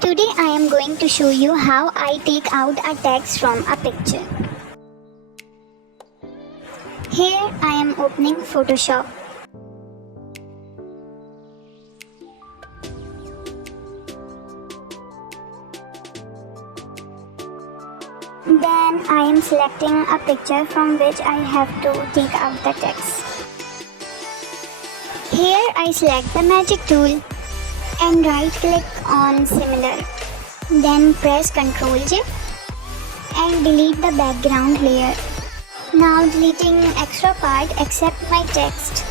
Today I am going to show you how I take out a text from a picture. Here I am opening Photoshop. Then I am selecting a picture from which I have to take out the text. Here I select the magic tool and right click on similar. Then press Ctrl J and delete the background layer. Now deleting extra part except my text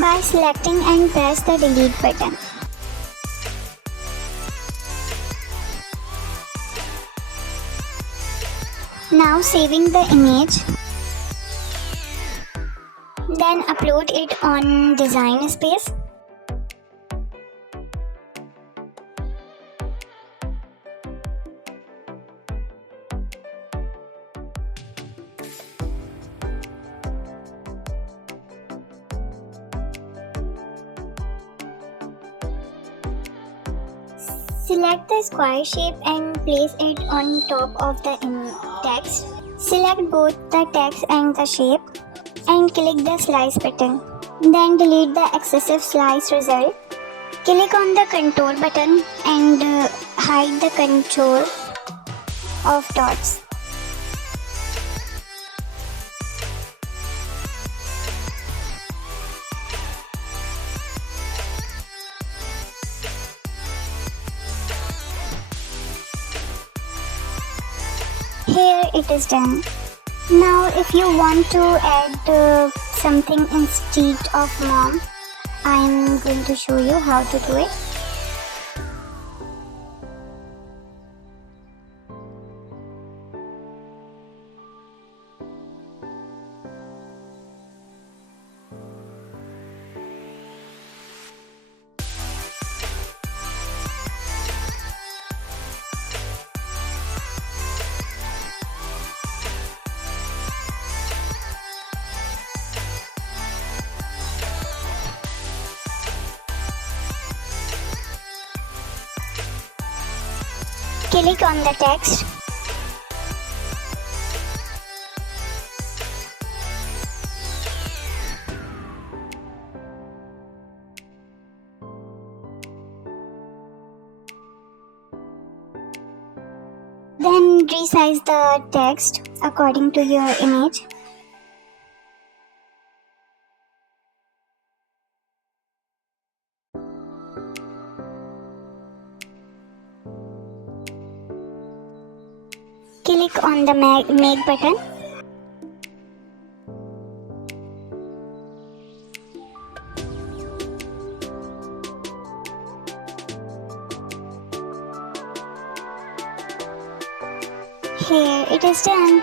by selecting and press the delete button. Now saving the image. Then upload it on Design Space. Select the square shape and place it on top of the text. Select both the text and the shape and click the slice button. Then delete the excessive slice result. Click on the contour button and hide the contour of dots. Here it is done. Now if you want to add something instead of mom, I am going to show you how to do it. Click on the text. Then resize the text according to your image. Click on the make button. Here it is done.